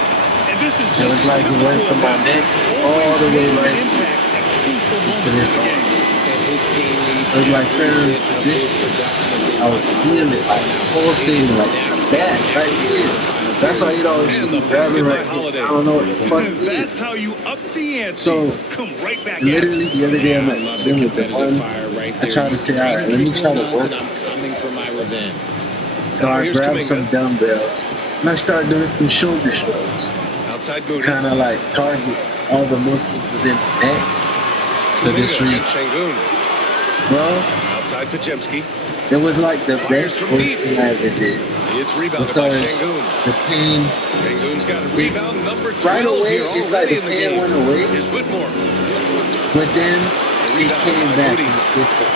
And this is It just was like it typical went from of my him. neck all Always the way making an right impact at crucial to moments this of the arm. game. And his team needs It was like every certain bit of his production. I was feeling it like pulsating like that right here. That's why you don't And the grab it basket by right here. Holiday. I don't know what the fuck And it that's is. how you up the ante. So, come right back at it. literally the other day I'm I like love the dealing with the competitive one. fire right I there. tried to say, all right, let me try to work. And I'm coming for my revenge. So I Here's grabbed Kuminga. some dumbbells and I started doing some shoulder shrugs. Outside Moody. Kind of like target all the muscles within the neck to this Kuminga reach. against Şengün. Bro, Outside Pajemski. it was like the Fires best from work deep. thing I ever did. It's rebounded by Because Şengün. the pain, Şengün's got a rebound number 12 right away, here it's like already the in the pain game. went away, Here's Whitmore. but then it Rebound came by back Moody. and it hit them.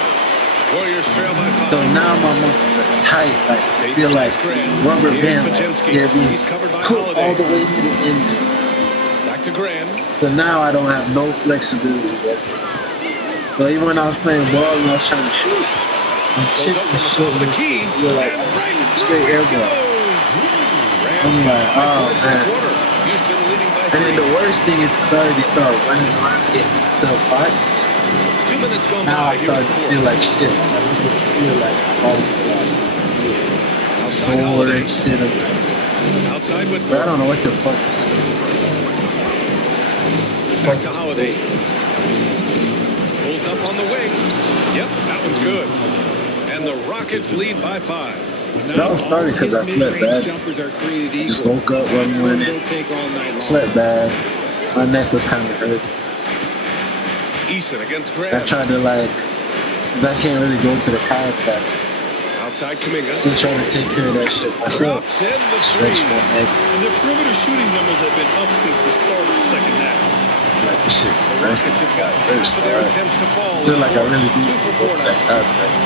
Warriors trail by 5. So now my muscles are tight, like I They feel like flex Graham. rubber Here's band, like Pajemski. they're being He's covered by put Holiday. all the way to the end. Back to Graham. So now I don't have no flexibility. That's it. So even when I was playing ball and I was trying to shoot, I'm Goes chipping up from the top shooting. of the key. You're like And right straight through air it balls. goes. I'm Rams like, got 5 oh, points in the man. quarter. Houston leading by And then 3. the worst thing is because I already started running around getting myself hot. 2 minutes gone Now by I here in start the to fourth. feel like shit. I feel like I'm always Outside sore Holiday. and shit. I'm like, Outside but I Whitmore. don't know what the fuck. Back to Holiday. Pulls up on the wing. Yep, that one's good. And the Rockets lead by 5. That was started because I slept bad. Jumpers are created Just equal. woke up one That's one morning, they'll take all night long. slept bad. My neck was kind of hurt. Eason against I Graham. tried to like, cause I can't really go to the chiropractor. Outside Kuminga. I'm trying to take care of that shit myself. Drops in the Stretch three. my neck. And their perimeter shooting numbers have been up since the start of the second half. It's like this shit. The Rockets have got half of their attempts to fall. I feel like I really do 2 for go 4 to now. that chiropractor.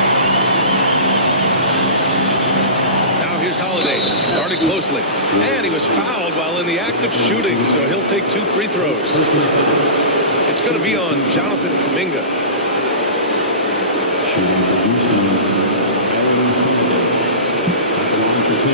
Now here's Holiday. Guarded closely. And he was fouled while in the act of shooting, so he'll take 2 free throws. It's going to be on Jonathan Kuminga. Shooting for Houston. Aaron Kuminga. At the line for 2.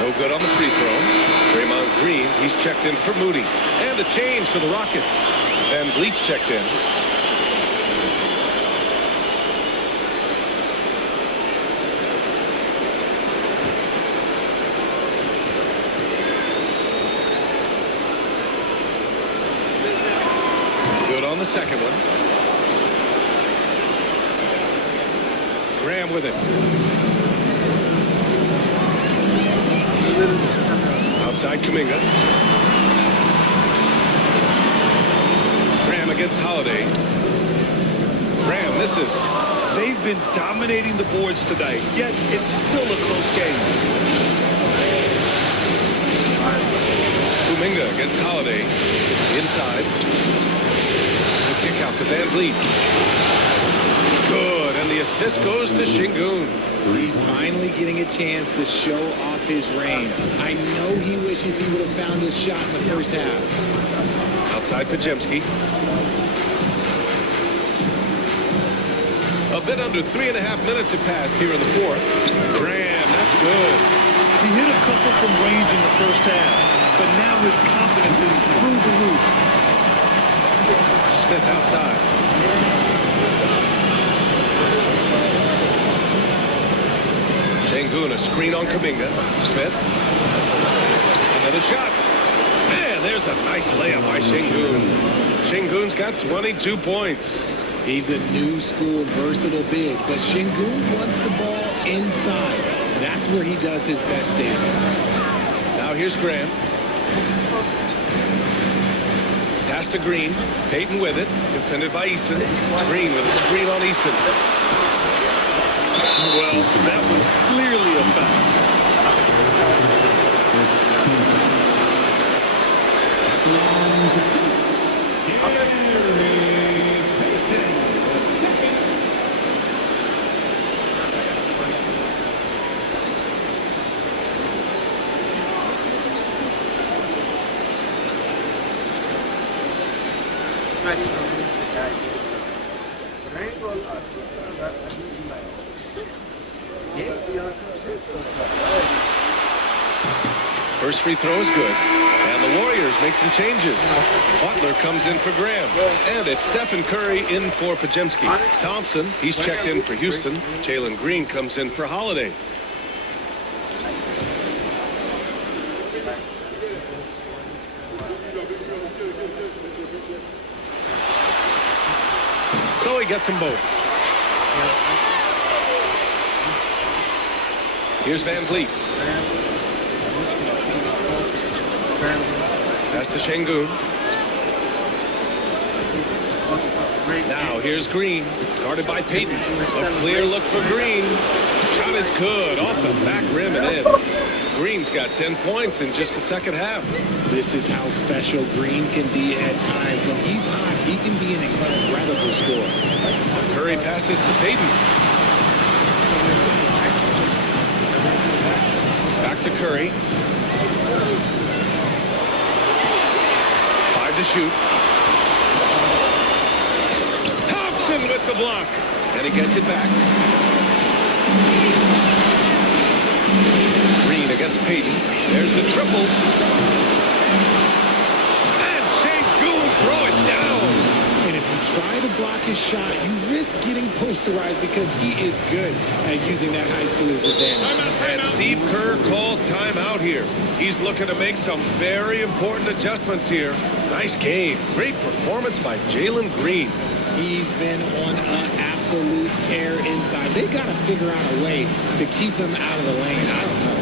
No No good on the free throw. Draymond Green, he's checked in for Moody. And a change for the Rockets. Van Vliet's checked in. Good on the second one. Graham with it. Outside Kuminga. Graham against Holiday. Graham misses. They've been dominating the boards tonight, yet it's still a close game. Kuminga against Holiday. Inside. The kick out to Van Vliet. Good, and the assist goes to Şengün. He's finally getting a chance to show off his range. I know he wishes he would have found his shot in the first half. Outside Podziemski. A bit under 3.5 minutes have passed here in the fourth. Graham, that's good. He hit a couple from range in the first half, but now his confidence is through the roof. Smith outside. Şengün, a screen on Kuminga. Smith. Another shot. Man, there's a nice layup by Şengün. Şengün's got 22 points. He's a new school versatile big, but Şengün wants the ball inside. That's where he does his best damage. Now here's Graham. Pass to Green. Payton with it. Defended by Eason. Green with a screen on Eason. Well, that was clearly a foul. First free throw is good. And the Warriors make some changes. Butler comes in for Graham. And it's Stephen Curry in for Podziemski. Thompson, he's checked in for Houston. Jalen Green comes in for Holiday. So he gets them both. Here's Van Vliet. Pass to Şengün. Now here's Green, guarded by Payton. A clear look for Green. Shot is good, off the back rim and in. Green's got 10 points in just the second half. This is how special Green can be at times. When he's hot, he can be an incredible scorer. Curry passes to Payton. Back to Curry. 5 to shoot. Thompson with the block. And he gets it back. Green against Payton. There's the triple. And Şengün throw it down. And if you try to block his shot, you risk getting posterized because he is good at using that height to his advantage. And Steve Kerr calls timeout here. He's looking to make some very important adjustments here. Nice game. Great performance by Jalen Green. He's been on an absolute tear inside. They got to figure out a way to keep him out of the lane. I don't know.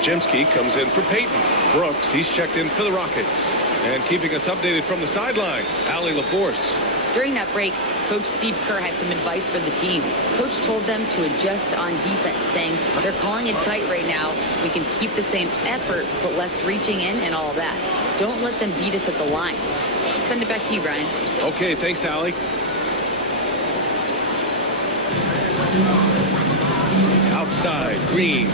Pajemski comes in for Peyton. Brooks, he's checked in for the Rockets. And keeping us updated from the sideline, Allie LaForce. During that break, Coach Steve Kerr had some advice for the team. Coach told them to adjust on defense, saying they're calling it tight right now. We can keep the same effort, but less reaching in and all that. Don't let them beat us at the line. Send it back to you, Brian. Okay, thanks, Allie. Outside, Green.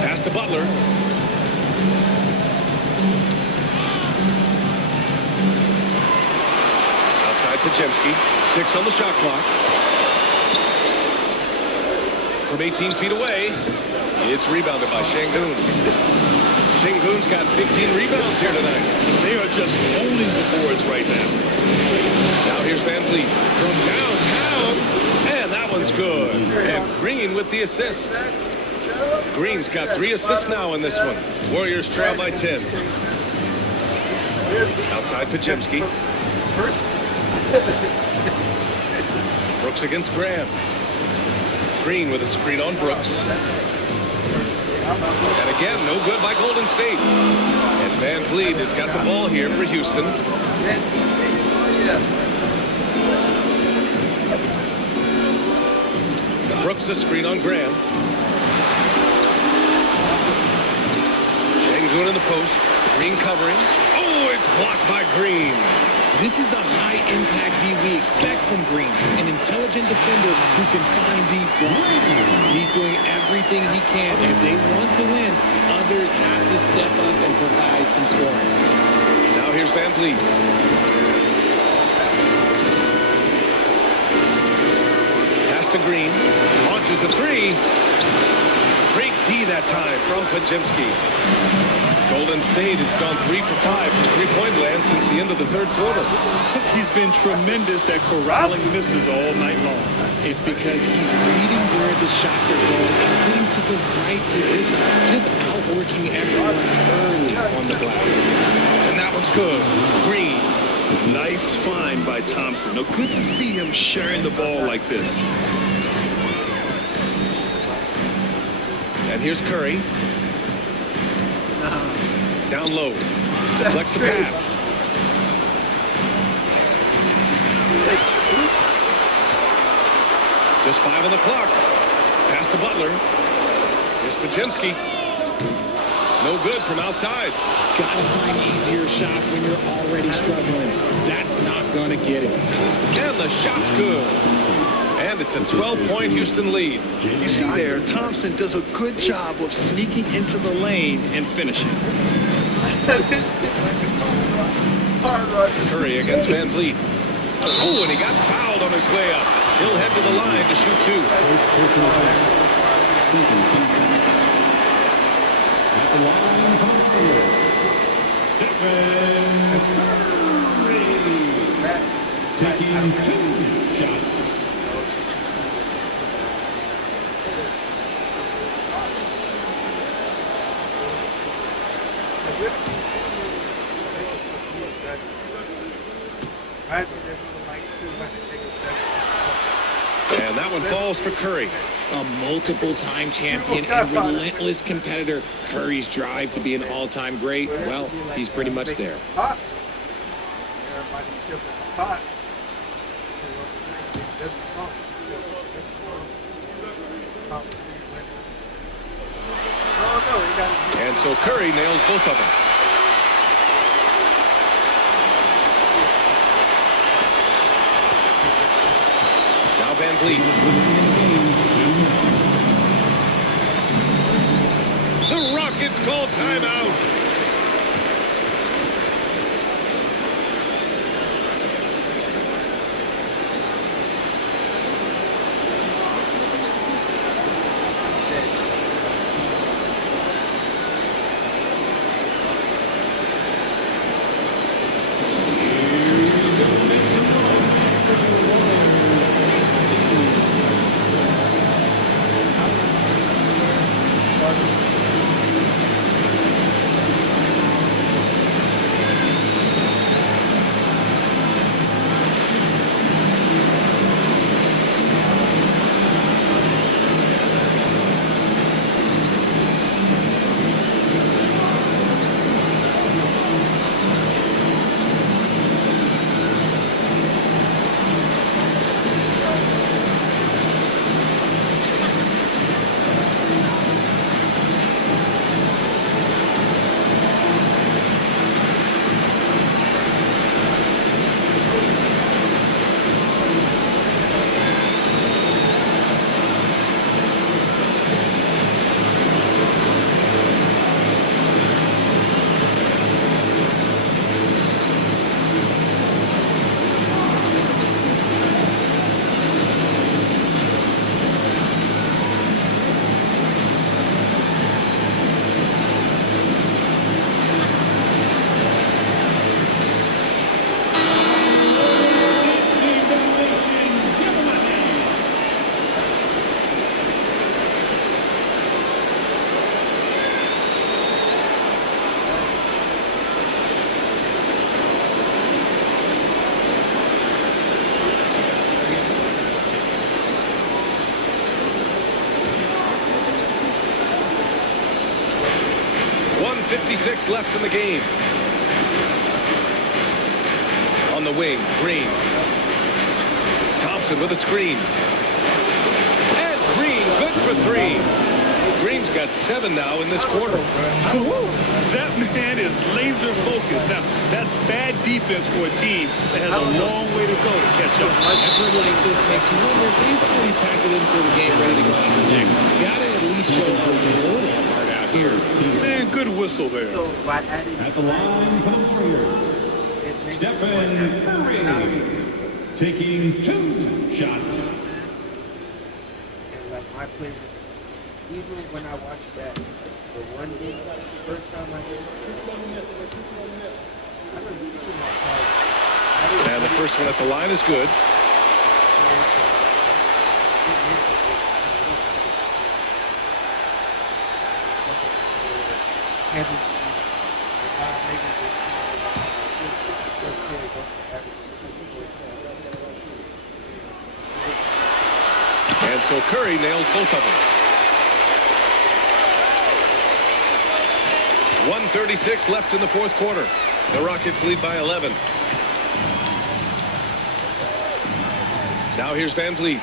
Pass to Butler. Outside, Pajemski. 6 on the shot clock. From 18 feet away, it's rebounded by Şengün. Şengün's got 15 rebounds here tonight. They are just owning the boards right now. Now here's Van Vliet from downtown. And that one's good. And Green with the assist. Green's got 3 assists now in this one. Warriors trail by 10. Outside Pajemski. Brooks against Graham. Green with a screen on Brooks. And again, no good by Golden State. And Van Vliet has got the ball here for Houston. Brooks a screen on Graham. Şengün in the post. Green covering. Oh, it's blocked by Green. This is the high-impact D we expect from Green, an intelligent defender who can find these blocks. He's doing everything he can. If they want to win, others have to step up and provide some scoring. Now here's Van Vliet. Pass to Green. Launches a 3. Great D that time from Pajemski. Golden State has gone 3 for 5 from three-point land since the end of the third quarter. He's been tremendous at corralling misses all night long. It's because he's reading where the shots are going and getting to the right position, just outworking everyone early on the glass. And that one's good. Green. Nice find by Thompson. Now, good to see him sharing the ball like this. And here's Curry. Down low. Flex the pass. Just 5 on the clock. Pass to Butler. Here's Pajemski. No good from outside. Gotta find easier shots when you're already struggling. That's not gonna get it. And the shot's good. And it's a 12-point Houston lead. You see there, Thompson does a good job of sneaking into the lane and finishing. Curry against Van Vliet. Oh, and he got fouled on his way up. He'll head to the line to shoot 2. At the line from here, Stephen Curry. Taking 2 shots. And that one falls for Curry. A multiple-time champion and relentless competitor. Curry's drive to be an all-time great, well, he's pretty much there. And so Curry nails both of them. Now Van Vliet. The Rockets call timeout. 1:56 left in the game. On the wing, Green. Thompson with a screen. And Green, good for 3. Green's got 7 now in this quarter. That man is laser focused. Now, that's bad defense for a team that has a long way to go to catch up. Effort like this makes you wonder if they've already packed it in for the game, ready to go on to the next. Gotta at least show up a little hard out here. Man, good whistle there. At the line for the Warriors, Stephen Curry, taking 2 shots. And like my players, even when I watch that, the one game, the first time I did it, I didn't see him outside. And the first one at the line is good. And so Curry nails both of them. 1:36 left in the fourth quarter. The Rockets lead by 11. Now here's Van Vliet.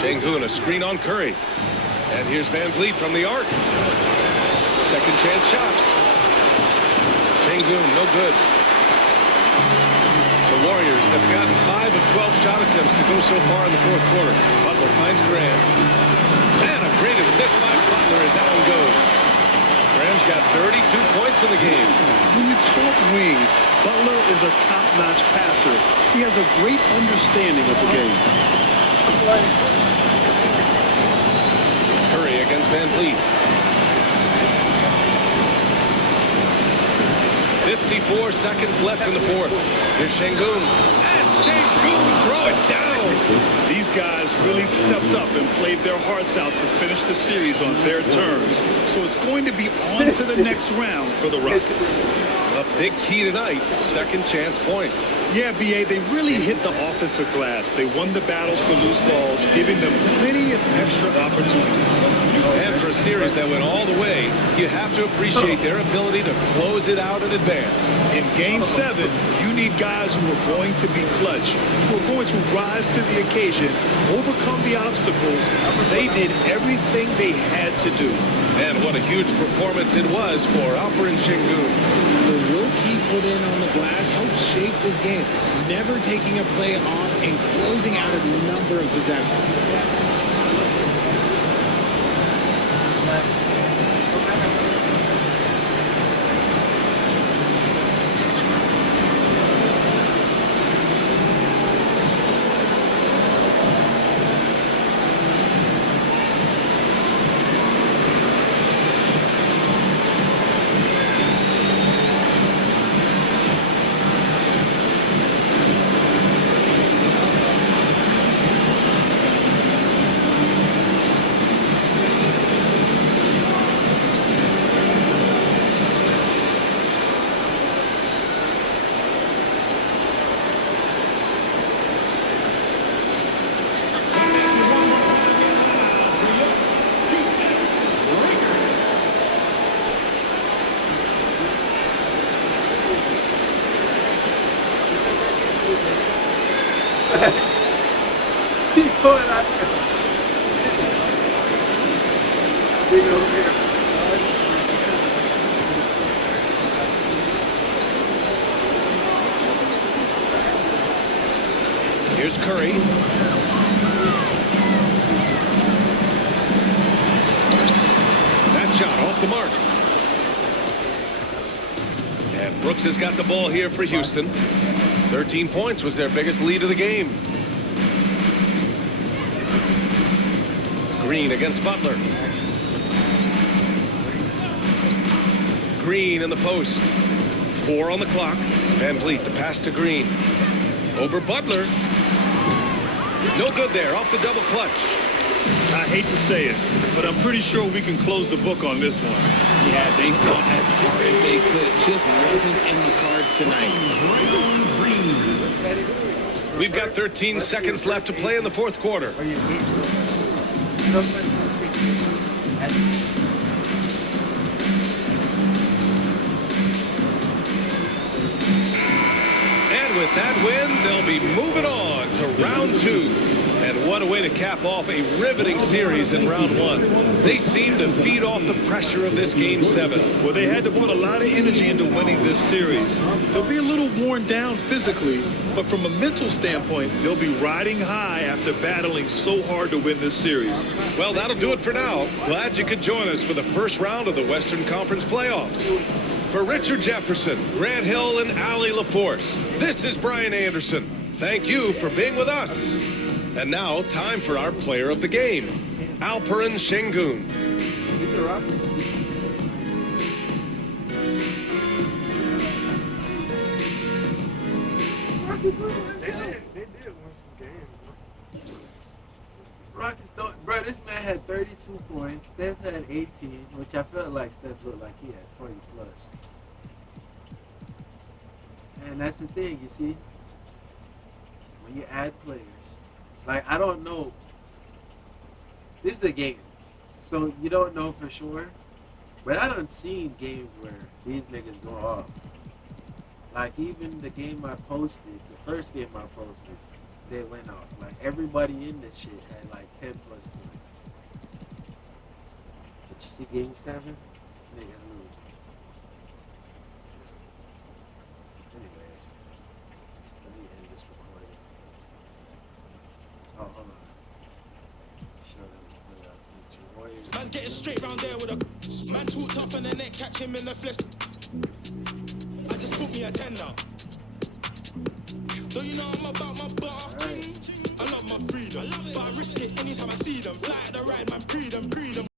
Şengün, a screen on Curry. And here's Van Vliet from the arc. Second chance shot. Şengün, no good. The Warriors have gotten 5 of 12 shot attempts to go so far in the fourth quarter. Butler finds Graham. And a great assist by Butler as that one goes. Graham's got 32 points in the game. When you talk wings, Butler is a top-notch passer. He has a great understanding of the game. Curry against Van Vliet. 54 seconds left in the fourth. Here's Şengün. And Şengün throw it down. These guys really stepped up and played their hearts out to finish the series on their terms. So it's going to be on to the next round for the Rockets. A big key tonight, second chance points. Yeah, B.A., they really hit the offensive glass. They won the battles for loose balls, giving them plenty of extra opportunities. And for a series that went all the way, you have to appreciate their ability to close it out in advance. In Game 7, you need guys who are going to be clutch, who are going to rise to the occasion, overcome the obstacles. They did everything they had to do. And what a huge performance it was for Alperen Şengün. The work he put in on the glass helped shape this game, never taking a play off and closing out a number of possessions. Here's Curry. That shot off the mark. And Brooks has got the ball here for Houston. 13 points was their biggest lead of the game. Green against Butler. Green in the post. 4 on the clock. Van Vliet, the pass to Green. Over Butler. No good there, off the double clutch. I hate to say it, but I'm pretty sure we can close the book on this one. Yeah, they fought as hard as they could. Just wasn't in the cards tonight. We've got 13 seconds left to play in the fourth quarter. with that win, they'll be moving on to round 2. And what a way to cap off a riveting series in round 1. They seem to feed off the pressure of this Game 7. Well, they had to put a lot of energy into winning this series. They'll be a little worn down physically, but from a mental standpoint, they'll be riding high after battling so hard to win this series. Well, that'll do it for now. Glad you could join us for the first round of the Western Conference playoffs. For Richard Jefferson, Grant Hill, and Allie LaForce, this is Brian Anderson. Thank you for being with us. And now, time for our player of the game, Alperen Şengün. Rockets don't, bro. This man had 32 points. Steph had 18, which I felt like Steph looked like he had 20 plus. And that's the thing, you see. When you add players, like I don't know. This is a game, so you don't know for sure. But I done seen games where these niggas go off. Like even the game I posted, the first game I posted, they went off. Like everybody in this shit had like 10 plus points. But you see game 7, niggas lose. Anyways, let me end this recording. Oh, hold on. Show them Warriors. Man's getting straight round there with a man too tough and the neck catch him in the flesh. I just put me a 10 now. Don't you know I'm about my bar? I love my freedom, but I risk it anytime I see them. Fly at the ride, man, pre them.